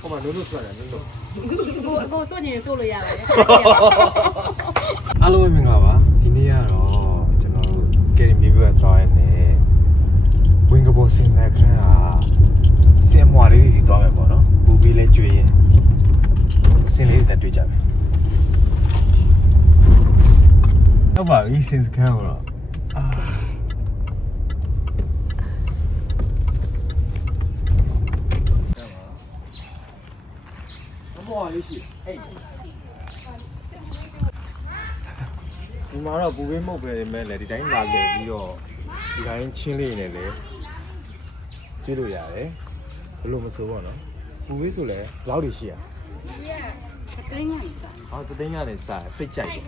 ဟိုမှာနိုးနိုးဆွဲတယ်နိုးနိုးကိုစွန့်ရင်စွန့်လို့ရတယ်အားလုံးမင်္ဂလာပါဒီနေ့ကတော့ကျွန်တော်တို့ကယ်ရီမီဘက်သွားရနေဝင်းကဘောစင်လက်ခန်းဟာစင်မွာလေးစီသွားမယ်ပေါ့နော်ပူပြီးလဲကျွေးရင်စင်လေးနဲ့တွေ့ကြမယ်ဟုတ်ပါပြီစင်စခန်းတော့မော်လေးရှိဟေးဒီမှာတော့ပူပေးမှုတ်ပဲမဲ့လေဒီတိုင်းလာလေပြီးတော့ဒီတိုင်းချင်းလေးနေလေကျွေးလို့ရတယ်ဘလို့မဆိုးပါတော့ပူပေးဆိုလဲဘယ်လောက်တွေရှိရတသိန်းကနေစားဟောတသိန်းကနေစားစိတ်ကြိုက်တယ်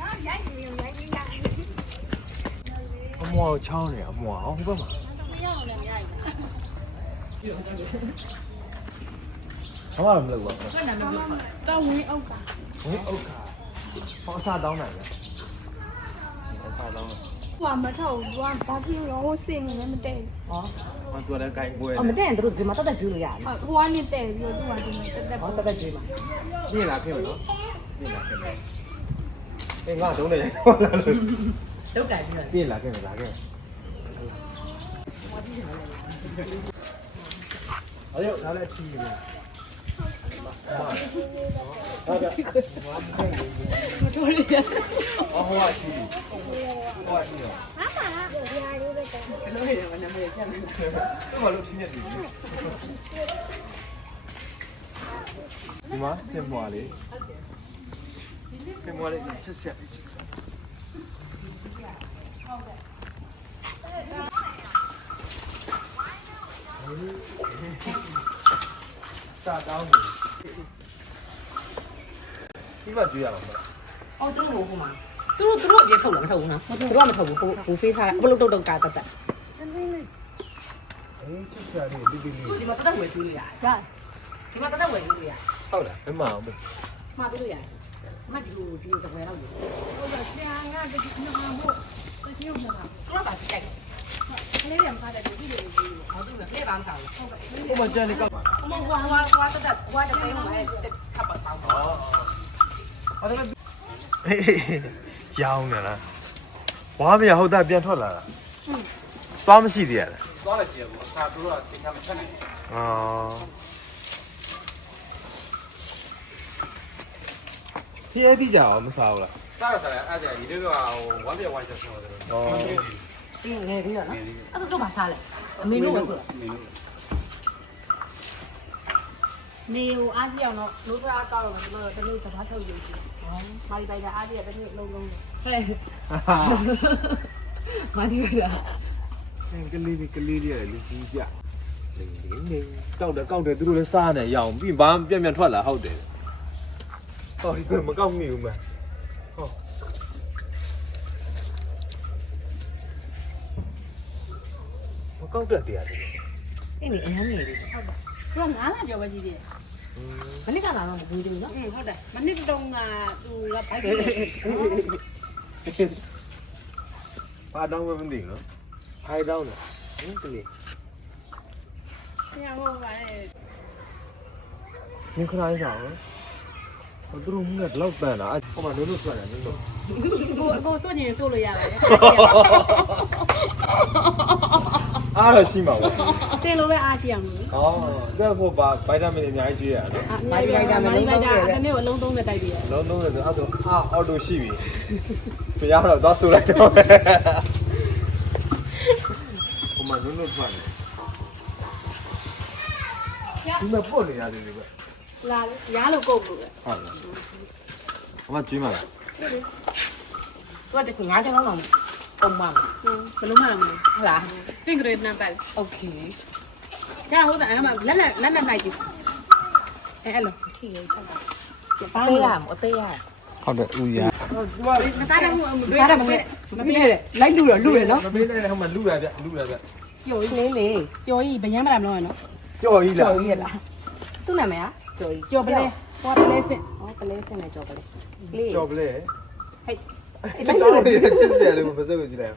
အမောချောင်းနေအမောဟိုဘက်မှာဘာမှမလုပ်ပါဘူးခဏမလုပ်ပါတောင်းဝင်းအောက်ကဝင်းအောက်ကဟောအစားတောင်းနိုင်လေအစားတောင်းဟိုမထောက်ဘာဖြစ်ရောစင်နေမတဲ့ဟောမတော်တဲ့ကိုင်းကွဲမတဲ့သူတို့ဒီမှာတက်ကျွေးလို့ရတယ်ဟိုကနေတဲ့ပြီးတော့သူကဒီမှာတက်ကျွေးပါပြင်လာခင်မနော်ပြင်လာခင်မယ်အေးငါတုံးနေရဟောလာလို့လုတ်ကြိုင်ပြီးပြင်လာခင်လာခင်အဲ့ရောဒါလည်းချီးနေဟုတ်ကဲ့မတော်ရရအော်ဟိုကချီးဟိုကချီးရောဟာပါဗျာလေးပဲတယ်ဘယ်လိုလဲမနမေချက်နေတော့ဘာလို့ချီးနေတယ်ဒီမှာစင်မွာလေးစင်မွာလေးချစ်ဆက်ချစ်ဆက်တာတောင်းနေဒီမှာကြည့်ရအောင်မလားအော်သူတို့ဟိုမှာသူတို့အပြည့်ထုတ်လားမထုတ်ဘူးနော်သူတို့ကမထုတ်ဘူးဟိုဖေးစားဘလို့တုတ်ကတက်တက်အေးချစ်ဆက်လေးဒီဒီလေးဒီမှာတက်ဝယ်ကျွေးလို့ရတယ်ဒီမှာတက်ဝယ်ကျွေးလို့ရဟုတ်လားအမအောင်မှာပြီးလို့ရတယ်မဒီလိုတစ်ဝယ်တော့ယူဟိုကဆရာကတကယ်နော်မို့တကယ်မလားသူကပါကြိုက်လေးရမှာတဲ့ဒီလိုကြီးဟောသူကလက်ပန်းဆောင်ဟုတ်ကဲ့ဟိုမှာကျန်နေကောက်ပါဟိုဝါတက်ဝါတပိန်မှာထပ်ပတ်တော့အော်ဒါရောင်းနေလားဝါမရဟုတ်တာပြန်ထွက်လာတာသွားမရှိသေးရလားသွားလိုက်ကြည့်ဘူးအခါတို့ကတင်ချမချက်နိုင်ဘူးဖျဲတိကြအောင်မစားဘူးလားစားတော့စားတယ်အဲ့ဒါဒီလိုကဝမ်းပြဝမ်းချက်ဆိုတယ်ဩဒီငယ်သေးတော့နော်အဲ့ဒါတော့မစားလဲအမေတို့ပဲဆိုတာနေဟိုအားစီအောင်တော့လူသားတောက်တော့ကျွန်တော်တနေ့စကားချုပ်ယူကြည့်မာရီပိုင်တာအားစီကတနေ့လုံးလုံးဟဲ့မာဒီပါလားကလေးလေးလူကြီးကြနေကောက်တယ်သူတို့လည်းစားနေရအောင်ပြီးဘာပြန်ထွက်လာဟုတ်တယ်ဟောဒီမကောက်မိဘူးမဟောမကောက်တတ်တရားတယ်အဲ့ဒီအဟမ်းငယ်လေးဟုတ်တယ်သူက9လကျော်ပဲကြီးတယ်မနစ်ကလာတော့မဘူးသေးဘူးနော်ဟုတ်တယ်မနစ်တုံးကသူကဘိုက်ဘာတောင်းမသိဘူးနော်ဖိုင်တောင်းတယ်ဟင်းကလေးညောင်းပါလေ你看一下啊，我都没得老板了，我们都算了，你都。ကိုစွန့်ရင်စွန့်လို့ရတယ်အားရရှိမှာပါတင်လို့ပဲအားရှိအောင်။အော်ဒါကဗိုက်တာမင်အများကြီးကျွေးရနော်။မိုက်လိုက်တာတနေ့အလုံးသုံးနဲ့တိုက်ပြီးရ။လုံးလုံးနဲ့ဆိုအဲ့ဒါအော်တိုရှိပြီ။ဘုရားတော့သွားဆူလိုက်တော့။ဟိုမှာလုံးလုံးထွက်တယ်။ဒီမှာပို့နေရတယ်ဒီက။လာရားလို့ကုတ်လို့ပဲ။ဟုတ်လား။ဟိုမှာကျွေးမှာလား။သူကတခု9ချက်လောက်တော့ပုံမှန်ဘယ်လိုမှမလုပ်ဘူးဟုတ်လားသင်္ကရေနံပါတ်โอเคညဟုတ်တယ်အဲ့မှာလက်လိုက်ကြည့်အဲ့လိုထိရချက်ပါပေးရမအသေးရဟုတ်တယ်ဦးရမသားတယ်မပေးတယ်မပေးတယ်လိုက်လူတော့လူရနော်မပေးတယ်ဟိုမှာလူရဗျကျော်ကြီးလေးကျော်ကြီးဗယမ်းမလားမလို့ရနော်ကျော်ကြီးလားကျော်ကြီးလားသူ့နာမည်ကကျော်ကြီးကျော်ပလဲဟောပလဲစင်ဟောပလဲစင်နဲ့ကျော်ပလဲကျော်ပလဲဟဲ့အဲ့တော့ချစ်စရာလေးမပစက်ကိုကြည့်လိုက်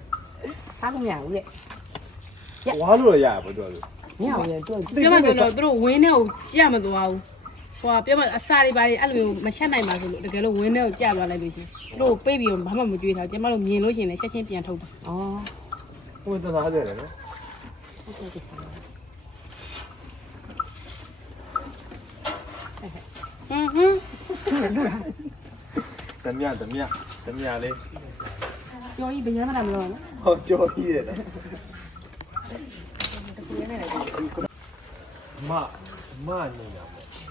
စားလို့မရဘူးလေဝါလို့ရရပါတော့မရဘူးလေသူပြောမှကျွန်တော်တို့ဝင်းထဲကိုကြက်မသွားဘူး ဟိုကပြောမှအစာတွေပါလေအဲ့လိုမချက်နိုင်ပါဘူးလို့တကယ်လို့ဝင်းထဲကိုကြာသွားလိုက်လို့ရှင်တို့ပေးပြီးဘာမှမကြွေးထားကျမတို့မြင်လို့ရှင်လည်းချက်ချင်းပြန်ထုတ်တာ อ๋อ ဟိုတနာတယ်နော် တမလေး ကျော်ကြီးဘယ်ရမှမလုပ်ဘူး ဟောကြော်ကြီးတယ်နော်မနေတာ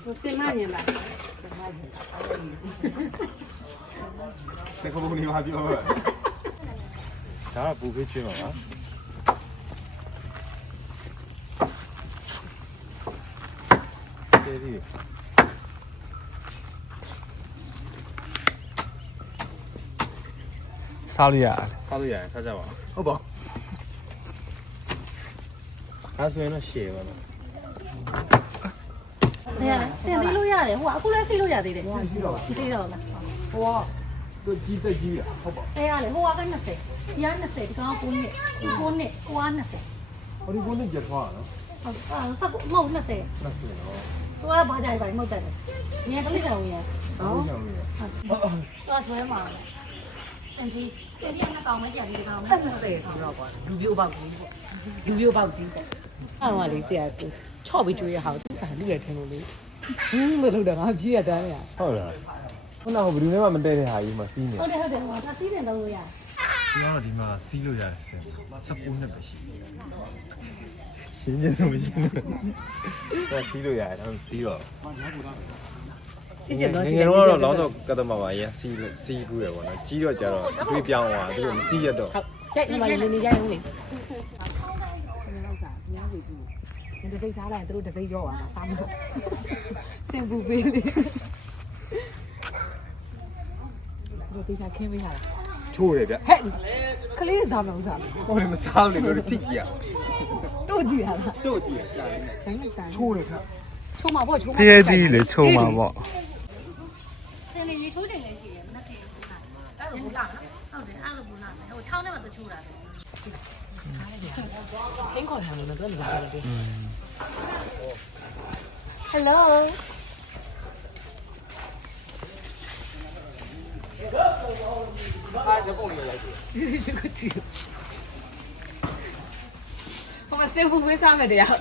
ဟိုတင်မညင်လား စကဘုံနေပါပြောပါဒါကဘူဖေးကျွေးမှာပါကျေးဇူးစားလို့ရတယ် စားလို့ရတယ်စားကြပါဟုတ်ပါဒါဆိုရင်တော့ရှယ်ပါတော့ ဆင်သေးလို့ရတယ်ဟိုအခုလည်းဆေးလို့ရသေးတယ်ဆေးတော့လား ဟိုကကြီးတက်ကြီးလားဟုတ်ပါ အဲ့ရလေဟိုက20ဒီက20ဒီကောင်9နှစ်9နှစ်ဟိုက20 ဟိုဒီကုန်းနဲ့ကြက်သွားတာနော် ဟုတ်ဆက်မဟုတ်20 20နော် သူကဘာကြိုင်ပါမဟုတ်တယ်ငယ်ကလေးကြောင်ရနော်တော့ဆွဲမှာစင်ကြီးစင်ကြီးကကောင်မရှိရဒီကောင် 30ဆိုတော့ကွာလူပြိုပေါက်ကြီးပေါ့လူပြိုပေါက်ကြီးတဲ့အဲ့တော့လေတရားချော့ပြီးကျွေးရဟာသူစားလူရထင်လို့လေမလို့တော့ငါပြေးရတာရ ဟုတ်လားခုနကဘယ်သူမှမတဲတဲ့ဟာကြီးမှစီးနေ ဟုတ်တယ်ဟိုဒါစီးတယ်တော့လို့ရ ဒီကတော့ဒီမှာစီးလို့ရတယ်ဆင်19နှစ်ပဲရှိရှင်းနေလို့မရှိဘူးဒါစီးလို့ရတယ်ဒါမှမစီးတော့ စစ်စစ်တော့ ငယ်တော့လောင်းတော့ကတ္တမပါရစီးဘူးရပေါ့နော်ကြီးတော့ကြတော့အတွေးပြောင်းသွားသူတို့မစီးရတော့ ဟုတ်ကြိုက်ဒီမှာနေနေကြရုံလေဒီစိတ်ထားလိုက်သူတို့တစိရောပါမှာစားမလို့စင်ပူပေးလေတို့တေချာခင်းပေးရတာ ချိုးတယ်ဗျ ဟဲ့ကလေးစားမလို့စား ဟိုလည်းမစားဘူးလေတို့ထိကြည့်ရ တို့ကြည့်ရလား တို့ကြည့်ရ ရိုင်းလိုက်စား ချိုးတယ်ဗျ ချိုးမှာပေါ့ချိုးမှာ ပြည့်သေးလေချုံမှာပေါ့ စင်လေးရေချိုးချိန်လည်းရှိတယ်မနဲ့တင်ဘူးလားအဲ့လိုဘူးလားဟုတ်တယ်အဲ့လိုဘူးလားဟို6နဲ့မှသူချိုးတာ ခင်းခေါ်ထားလို့တော့မကြဘူး Hello အားကြပုံလေးလိုက် ဟိုမှာစင်ပူပေးစားမယ်တရား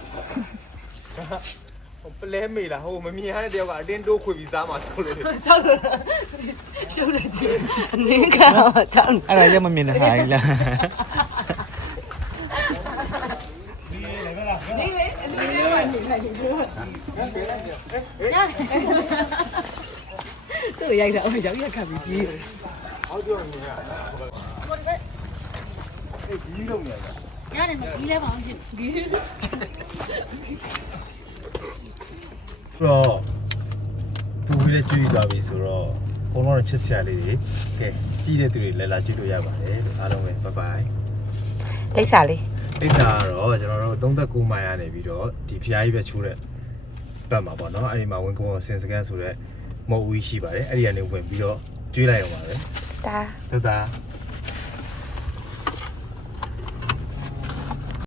ပလဲမေးလားဟိုမမြင်ရတဲ့တယောက်ကအတင်းတိုးခွေပြီးစားမှာဆိုလို့ ကြောက်လို့ရှုပ်လိုက်ချင်အနေကတော့ကြောက် အဲ့ဒါရမမြင်တဲ့ဟာကြီးလား နေလေအနေနဲ့မှနေလိုက်ပြောသူ့ရိုက်တာအော်ရောက်ရက်ခါပြီးကြီး ဟောပြောနေရအေးကြီးလုံးနေရ ရတယ်မကြီးလဲပါအောင်ရှင်ဒီ တော့ဘူပြီးလည်းကျွေးသွားပြီဆိုတော့ဘုံတော့ချစ်စရာလေးတွေကဲကြီးတဲ့သူတွေလည်းလာကျွေးလို့ရပါတယ်အားလုံးပဲဘိုင်ဘိုင် လိပ်စာလေး အိတ်စာကတော့ကျွန်တော်တို့39မိုင်ကနေပြီးတော့ဒီဖျားကြီးပဲချိုးတဲ့ပတ်မှာပေါ့နော်အဲ့ဒီမှာဝင်ကောစင်စကန်ဆိုတဲ့မဟုတ်ဝီးရှိပါတယ်အဲ့ဒီကနေဝင်ပြီးတော့ကျွေးလိုက်အောင်ပါပဲ တာ တဒါ